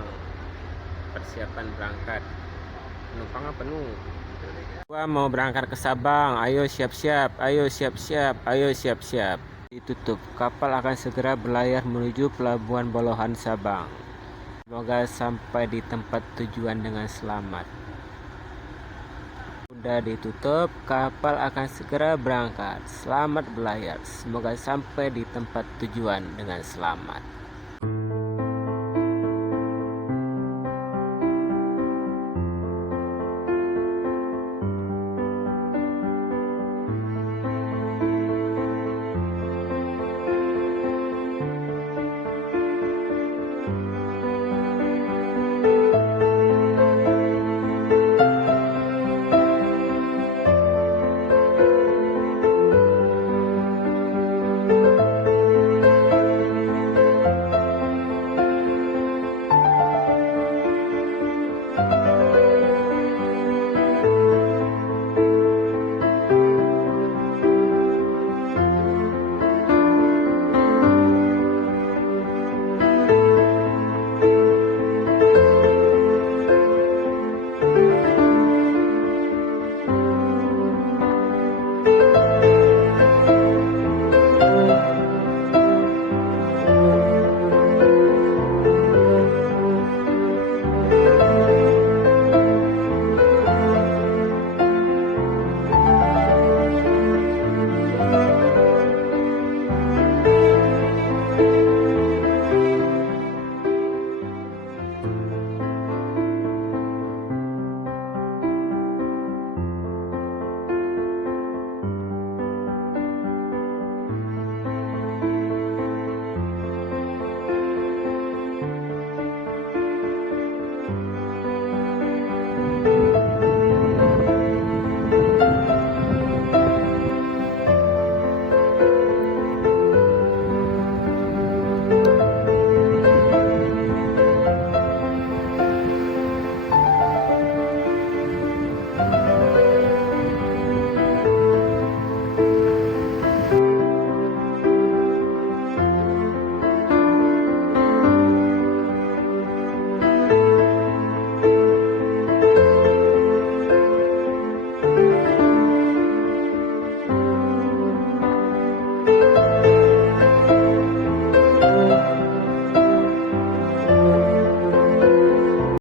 Sabang. Persiapan berangkat. Penumpangnya penuh. Gua mau berangkat ke Sabang. Ayo siap-siap. Ayo siap-siap. Ayo siap-siap. Ditutup. Kapal akan segera berlayar menuju Pelabuhan Bolohan Sabang. Semoga sampai di tempat tujuan dengan selamat. Udah ditutup, kapal akan segera berangkat. Selamat berlayar. Semoga sampai di tempat tujuan dengan selamat.